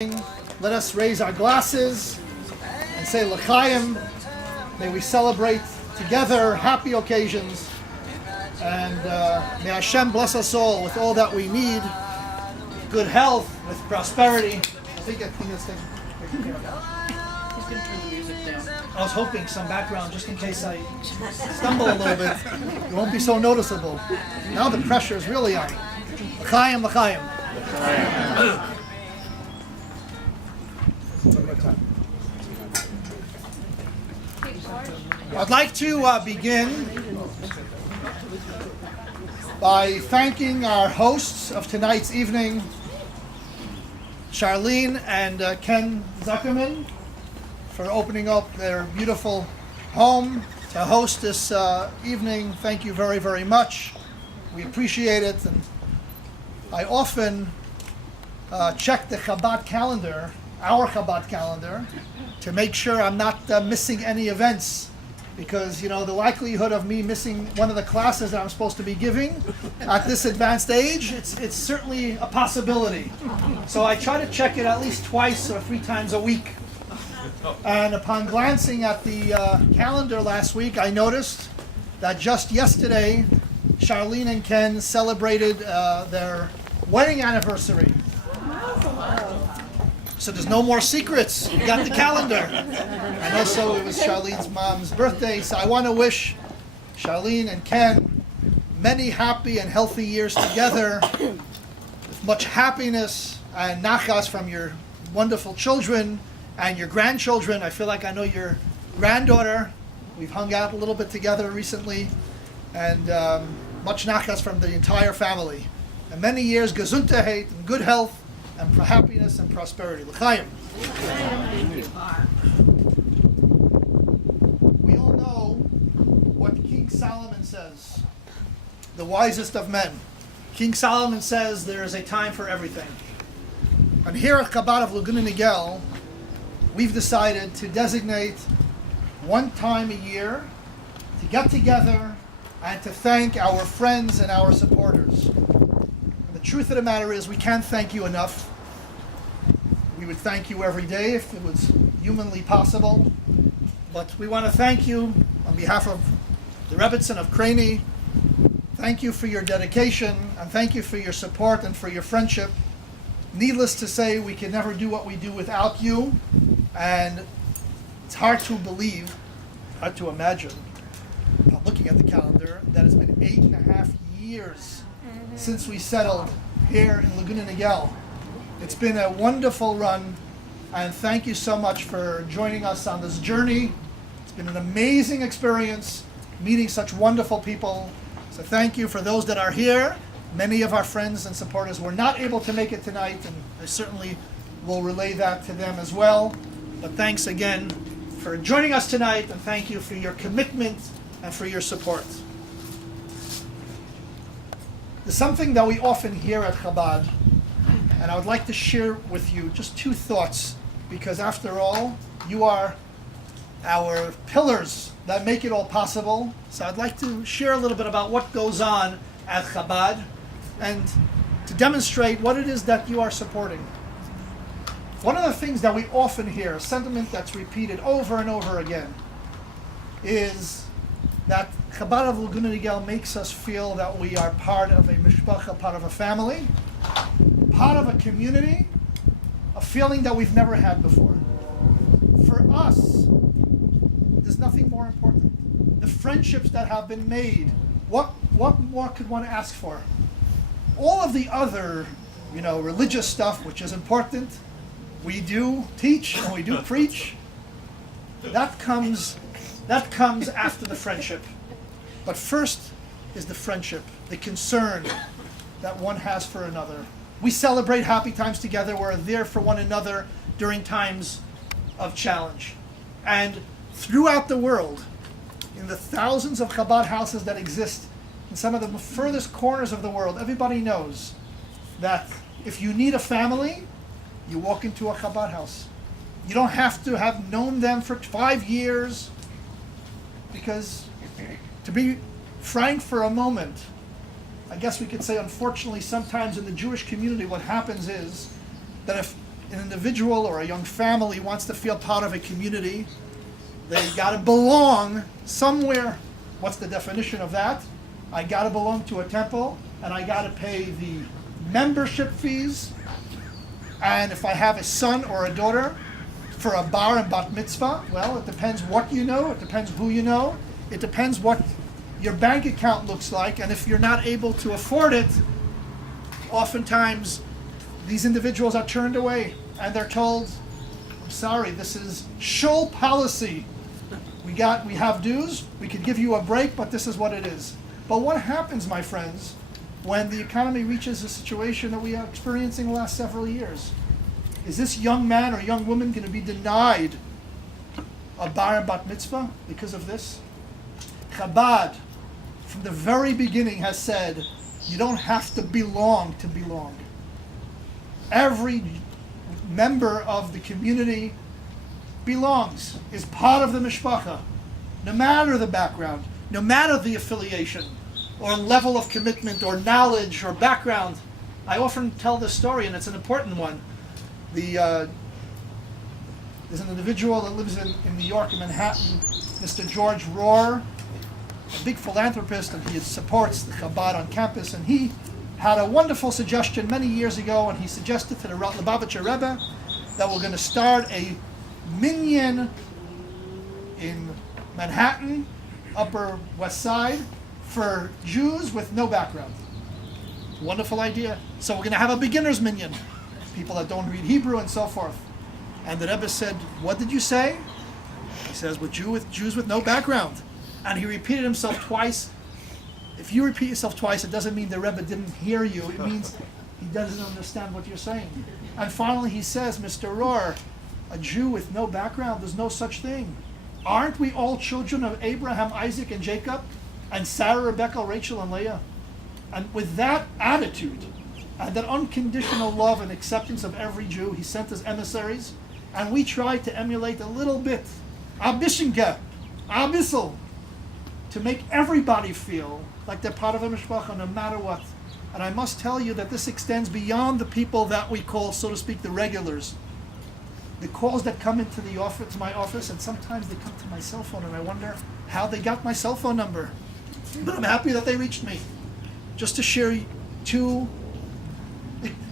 Let us raise our glasses and say L'chaim. May we celebrate together happy occasions, and may Hashem bless us all with all that we need, good health, with prosperity. I think this thing. He's going to turn the music down. I was hoping some background just in case I stumble a little bit. It won't be so noticeable. Now the pressure is really on. L'chaim, l'chaim. I'd like to begin by thanking our hosts of tonight's evening, Charlene and Ken Zuckerman, for opening up their beautiful home to host this evening. Thank you very, very much. We appreciate it. And I often check the Chabad calendar, our Chabad calendar, to make sure I'm not missing any events, because the likelihood of me missing one of the classes that I'm supposed to be giving at this advanced age, it's certainly a possibility. So I try to check it at least twice or 3 times a week. And upon glancing at the calendar last week, I noticed that just yesterday, Charlene and Ken celebrated their wedding anniversary. So there's no more secrets. You got the calendar. And also it was Charlene's mom's birthday. So I want to wish Charlene and Ken many happy and healthy years together, with much happiness and nachas from your wonderful children and your grandchildren. I feel like I know your granddaughter. We've hung out a little bit together recently. And much nachas from the entire family. And many years gesundheit and good health, and for happiness and prosperity. L'chaim. We all know what King Solomon says, the wisest of men. King Solomon says there is a time for everything. And here at Chabad of Laguna Niguel, we've decided to designate one time a year to get together and to thank our friends and our supporters. The truth of the matter is, we can't thank you enough. We would thank you every day if it was humanly possible. But we want to thank you on behalf of the Rebbitzin of Craney. Thank you for your dedication, and thank you for your support and for your friendship. Needless to say, we can never do what we do without you. And it's hard to believe, hard to imagine, looking at the calendar, that it's been 8.5 years since we settled here in Laguna Niguel. It's been a wonderful run, and thank you so much for joining us on this journey. It's been an amazing experience meeting such wonderful people. So thank you for those that are here. Many of our friends and supporters were not able to make it tonight, and I certainly will relay that to them as well. But thanks again for joining us tonight, and thank you for your commitment and for your support. There's something that we often hear at Chabad, and I would like to share with you just 2 thoughts, because after all, you are our pillars that make it all possible. So I'd like to share a little bit about what goes on at Chabad and to demonstrate what it is that you are supporting. One of the things that we often hear, a sentiment that's repeated over and over again, is that Chabad of Laguna Niguel makes us feel that we are part of a mishpacha, part of a family, part of a community, a feeling that we've never had before. For us, there's nothing more important. The friendships that have been made, what more could one ask for? All of the other, religious stuff, which is important, we do teach and we do preach. That comes after the friendship. But first is the friendship, the concern that one has for another. We celebrate happy times together. We're there for one another during times of challenge. And throughout the world, in the thousands of Chabad houses that exist in some of the furthest corners of the world, everybody knows that if you need a family, you walk into a Chabad house. You don't have to have known them for 5 years, because, to be frank for a moment, I guess we could say, unfortunately, sometimes in the Jewish community, what happens is that if an individual or a young family wants to feel part of a community, they got to belong somewhere. What's the definition of that? I got to belong to a temple, and I got to pay the membership fees. And if I have a son or a daughter, for a bar and bat mitzvah, well, it depends what you know, it depends who you know, it depends what your bank account looks like, and if you're not able to afford it, oftentimes these individuals are turned away and they're told, I'm sorry, this is shul policy. We have dues, we could give you a break, but this is what it is. But what happens, my friends, when the economy reaches a situation that we are experiencing the last several years? Is this young man or young woman going to be denied a bar and bat mitzvah because of this? Chabad, from the very beginning, has said, you don't have to belong to belong. Every member of the community belongs, is part of the mishpacha, no matter the background, no matter the affiliation, or level of commitment, or knowledge, or background. I often tell this story, and it's an important one. There's an individual that lives in New York, in Manhattan, Mr. George Rohr, a big philanthropist, and he supports the Chabad on campus, and he had a wonderful suggestion many years ago, and he suggested to the Lubavitcher Rebbe that we're going to start a minyan in Manhattan, Upper West Side, for Jews with no background. Wonderful idea. So we're going to have a beginner's minyan, people that don't read Hebrew and so forth. And the Rebbe said, what did you say? He says, with Jews with no background. And he repeated himself twice. If you repeat yourself twice, it doesn't mean the Rebbe didn't hear you. It means he doesn't understand what you're saying. And finally he says, Mr. Rohr, a Jew with no background, there's no such thing. Aren't we all children of Abraham, Isaac, and Jacob? And Sarah, Rebecca, Rachel, and Leah? And with that attitude, and that unconditional love and acceptance of every Jew, he sent his emissaries, and we tried to emulate a little bit, abishinke, abissal, to make everybody feel like they're part of a mishpacha, no matter what. And I must tell you that this extends beyond the people that we call, so to speak, the regulars. The calls that come into the office, to my office, and sometimes they come to my cell phone, and I wonder how they got my cell phone number. But I'm happy that they reached me. Just to share two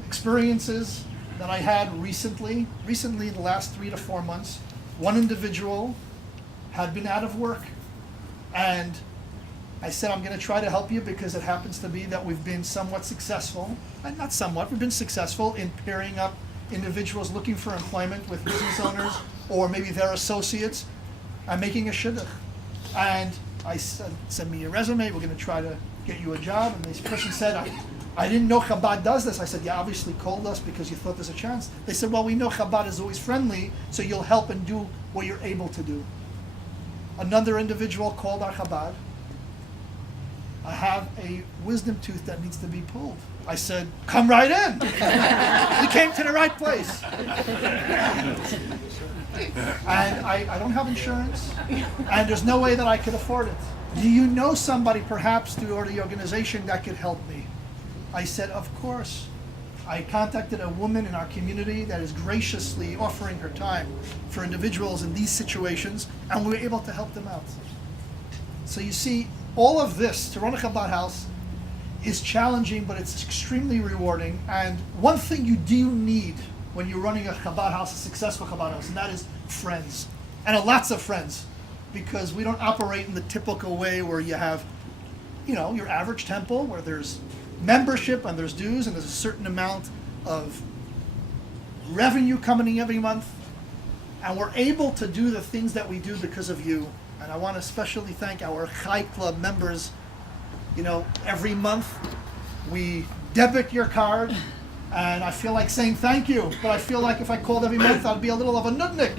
experiences that I had recently in the last 3 to 4 months. One individual had been out of work, and I said, I'm going to try to help you because it happens to be that we've been somewhat successful, and not somewhat, we've been successful in pairing up individuals looking for employment with business owners or maybe their associates and making a shidduch. And I said, send me your resume, we're going to try to get you a job. And this person said, I didn't know Chabad does this. I said, you obviously called us because you thought there's a chance. They said, well, we know Chabad is always friendly, so you'll help and do what you're able to do. Another individual called our Chabad. I have a wisdom tooth that needs to be pulled. I said, come right in. You came to the right place. And I don't have insurance, and there's no way that I could afford it. Do you know somebody perhaps through the organization that could help me? I said, of course. I contacted a woman in our community that is graciously offering her time for individuals in these situations, and we were able to help them out. So you see, all of this, to run a Chabad house, is challenging, but it's extremely rewarding. And one thing you do need when you're running a Chabad house, a successful Chabad house, and that is friends. And lots of friends. Because we don't operate in the typical way where you have, your average temple where there's membership and there's dues and there's a certain amount of revenue coming in every month. And we're able to do the things that we do because of you. And I want to especially thank our Chai Club members. Every month we debit your card, and I feel like saying thank you, but I feel like if I called every month I'd be a little of a nudnik.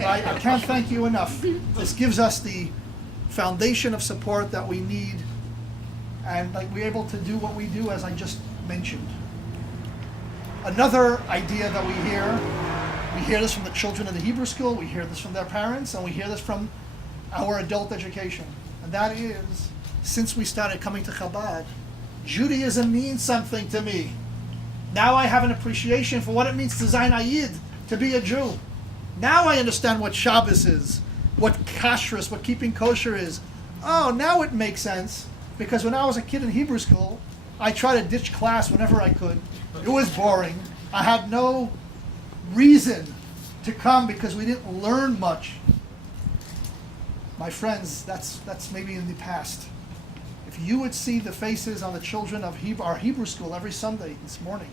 I can't thank you enough. This gives us the foundation of support that we need, and we're able to do what we do, as I just mentioned. Another idea that we hear this from the children of the Hebrew school, we hear this from their parents, and we hear this from our adult education, and that is, since we started coming to Chabad, Judaism means something to me. Now I have an appreciation for what it means to sein a Yid, to be a Jew. Now I understand what Shabbos is, what kashrus, what keeping kosher is. Oh, now it makes sense. Because when I was a kid in Hebrew school, I tried to ditch class whenever I could. It was boring. I had no reason to come because we didn't learn much. My friends, that's maybe in the past. If you would see the faces on the children of our Hebrew school every Sunday this morning,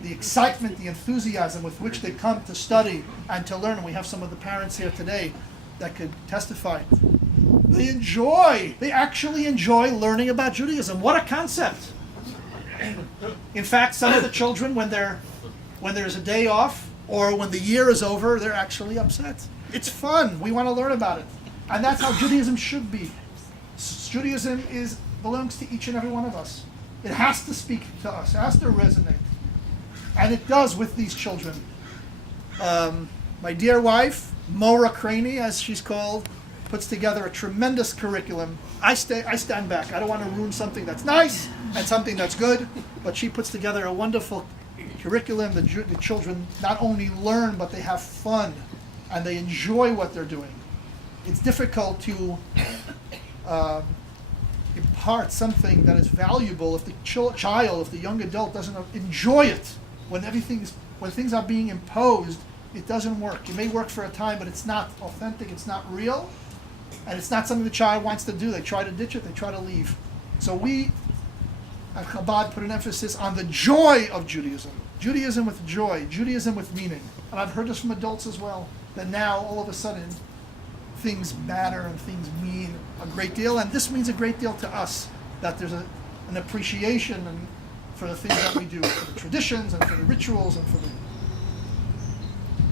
the excitement, the enthusiasm with which they come to study and to learn, and we have some of the parents here today that could testify. They actually enjoy learning about Judaism. What a concept. In fact, some of the children, when there's a day off or when the year is over, they're actually upset. It's fun. We want to learn about it. And that's how Judaism should be. Judaism belongs to each and every one of us. It has to speak to us. It has to resonate. And it does with these children. My dear wife, Mora Craney, as she's called, puts together a tremendous curriculum. I stand back. I don't want to ruin something that's nice and something that's good, but she puts together a wonderful curriculum. The children not only learn, but they have fun, and they enjoy what they're doing. It's difficult to impart something that is valuable if the child, if the young adult doesn't enjoy it. When things are being imposed, it doesn't work. It may work for a time, but it's not authentic, it's not real, and it's not something the child wants to do. They try to ditch it, they try to leave. So we at Chabad put an emphasis on the joy of Judaism. Judaism with joy, Judaism with meaning. And I've heard this from adults as well, that now all of a sudden things matter and things mean a great deal, and this means a great deal to us, that there's an appreciation for the things that we do, for the traditions and for the rituals and for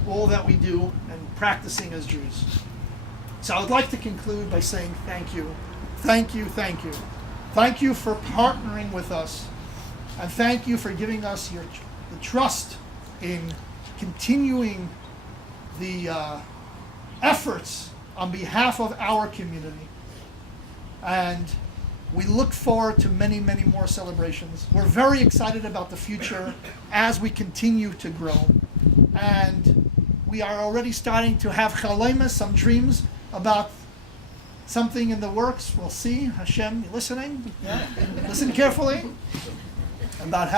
all that we do and practicing as Jews. So I would like to conclude by saying thank you. Thank you, thank you. Thank you for partnering with us, and thank you for giving us the trust in continuing the efforts on behalf of our community. And we look forward to many, many more celebrations. We're very excited about the future as we continue to grow. And we are already starting to have chalemas, some dreams about something in the works. We'll see. Hashem, you listening? Yeah. Listen carefully. About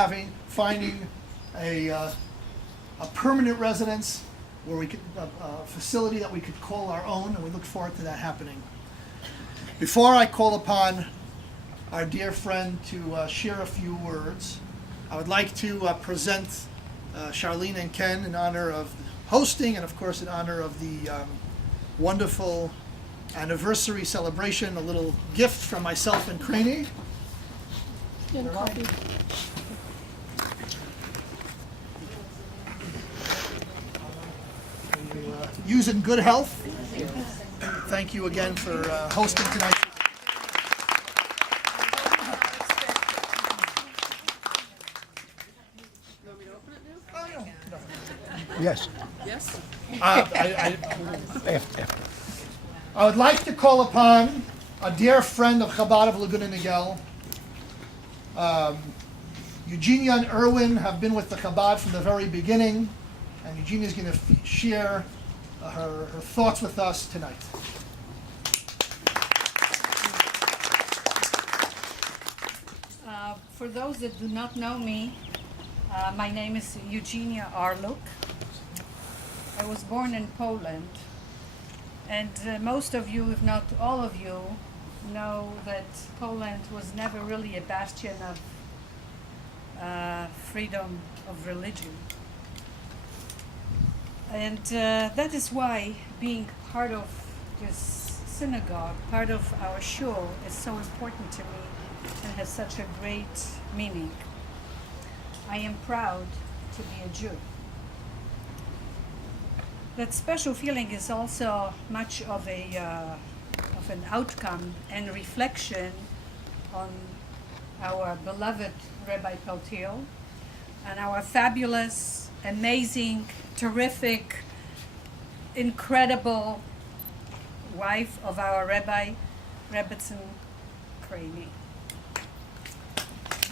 finding a permanent residence where we could, a facility that we could call our own, and we look forward to that happening. Before I call upon our dear friend to share a few words, I would like to present Charlene and Ken in honor of hosting, and of course in honor of the wonderful anniversary celebration, a little gift from myself and Craney. Use in good health. Thank you again for hosting tonight. Yes. Yes? I would like to call upon a dear friend of Chabad of Laguna Niguel. Eugenia and Erwin have been with the Chabad from the very beginning, and Eugenia is going to share her thoughts with us tonight. For those that do not know me, my name is Eugenia Arluk. I was born in Poland, and most of you, if not all of you, know that Poland was never really a bastion of freedom of religion. And that is why being part of this synagogue, part of our shul, is so important to me and has such a great meaning. I am proud to be a Jew. That special feeling is also much of an outcome and reflection on our beloved Rabbi Paltiel and our fabulous, amazing, terrific, incredible wife of our Rabbi, Rebbetzin Craney.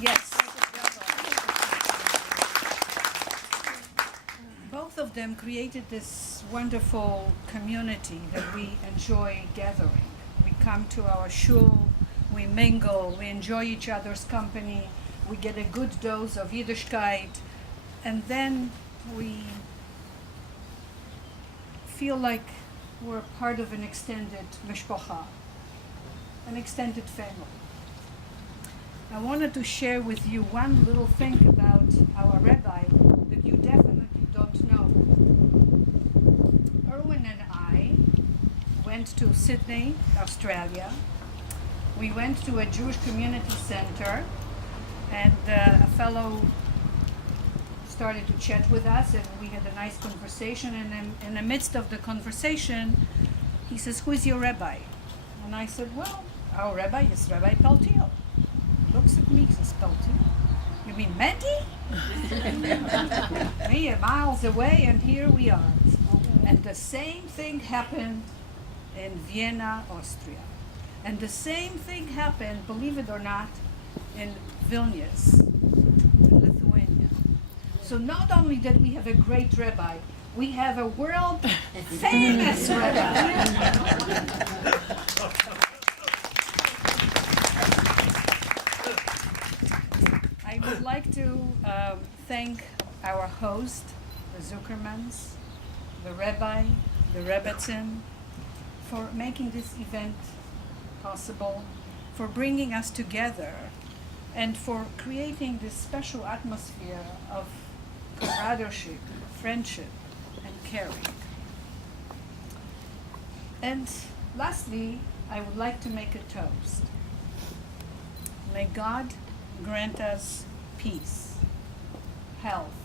Yes. of them created this wonderful community that we enjoy gathering. We come to our shul, we mingle, we enjoy each other's company, we get a good dose of Yiddishkeit, and then we feel like we're part of an extended mishpacha, an extended family. I wanted to share with you one little thing about our rabbi that you definitely don't know. Erwin and I went to Sydney, Australia. We went to a Jewish community center, and a fellow started to chat with us, and we had a nice conversation. And in the midst of the conversation, he says, "Who is your rabbi?" And I said, "Well, our rabbi is Rabbi Paltiel." Looks at me, says, "Paltiel? You mean Mandy?" We are miles away, and here we are. And the same thing happened in Vienna, Austria. And the same thing happened, believe it or not, in Vilnius, in Lithuania. So not only that we have a great rabbi, we have a world famous rabbi. I would like to thank our host, the Zuckermans, the Rabbi, the Rebbetzin, for making this event possible, for bringing us together, and for creating this special atmosphere of camaraderie, friendship, and caring. And lastly, I would like to make a toast. May God grant us peace, health,